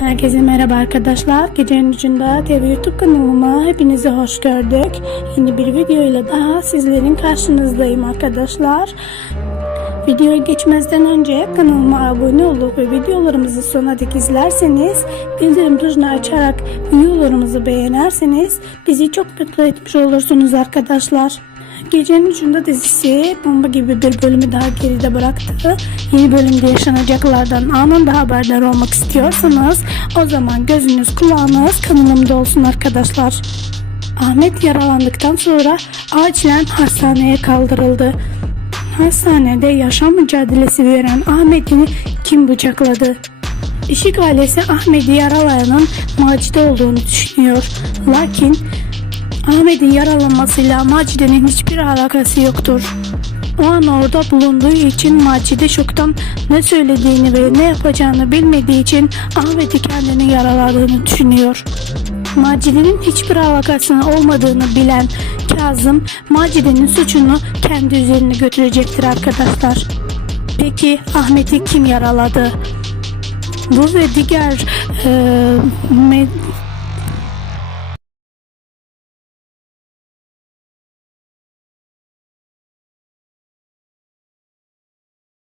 Herkese merhaba arkadaşlar. Gecenin ucunda TV YouTube kanalıma hepinizi hoş gördük. Yeni bir video ile daha sizlerin karşınızdayım arkadaşlar. Videoya geçmezden önce kanalıma abone olup ve videolarımızı sona dek izlerseniz, bildirim tuşunu açarak videolarımızı beğenirseniz bizi çok mutlu etmiş olursunuz arkadaşlar. Gecenin ucunda dizisi bomba gibi bir bölümü daha geride bıraktı. Yeni bölümde yaşanacaklardan anında haberdar olmak istiyorsanız o zaman gözünüz kulağınız kanalımda olsun arkadaşlar. Ahmet yaralandıktan sonra acilen hastaneye kaldırıldı. Hastanede yaşam mücadelesi veren Ahmet'i kim bıçakladı? İşik ailesi Ahmet'i yaralayanın Macide olduğunu düşünüyor. Lakin Ahmet'in yaralanmasıyla Macide'nin hiçbir alakası yoktur. O an orada bulunduğu için Macide şoktan ne söylediğini ve ne yapacağını bilmediği için Ahmet'i kendini yaraladığını düşünüyor. Macide'nin hiçbir alakasının olmadığını bilen Kazım, Macide'nin suçunu kendi üzerine götürecektir arkadaşlar. Peki Ahmet'i kim yaraladı? Bu ve diğer e,